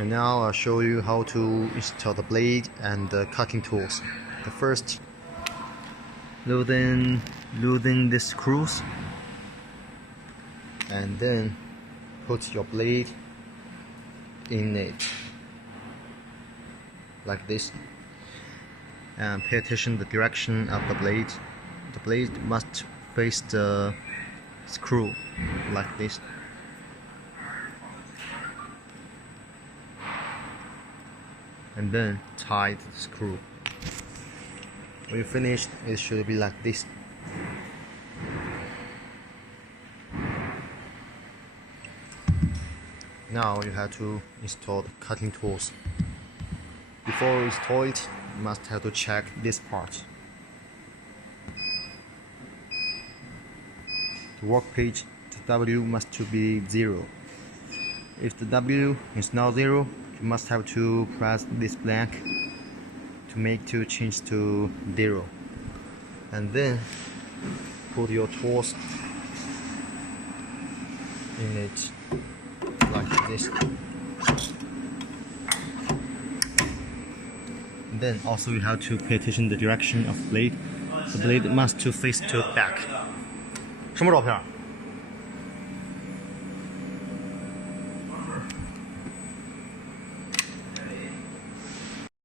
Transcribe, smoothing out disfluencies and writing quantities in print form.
And now I'll show you how to install the blade and the cutting tools. The first, loosen the screws, and then put your blade in it like this, and pay attention to the direction of the blade. The blade must face the screw like this. And then tie the screw. When you finish, it should be like this. Now you have to install the cutting tools. Before you install it, you must have to check this part. The work page, the W must be 0. If the W is not 0, you must have to press this blank to change to 0, and then put your tools in it like this. And then also you have to pay attention to the direction of the blade. The blade must to face to back. 什么照片？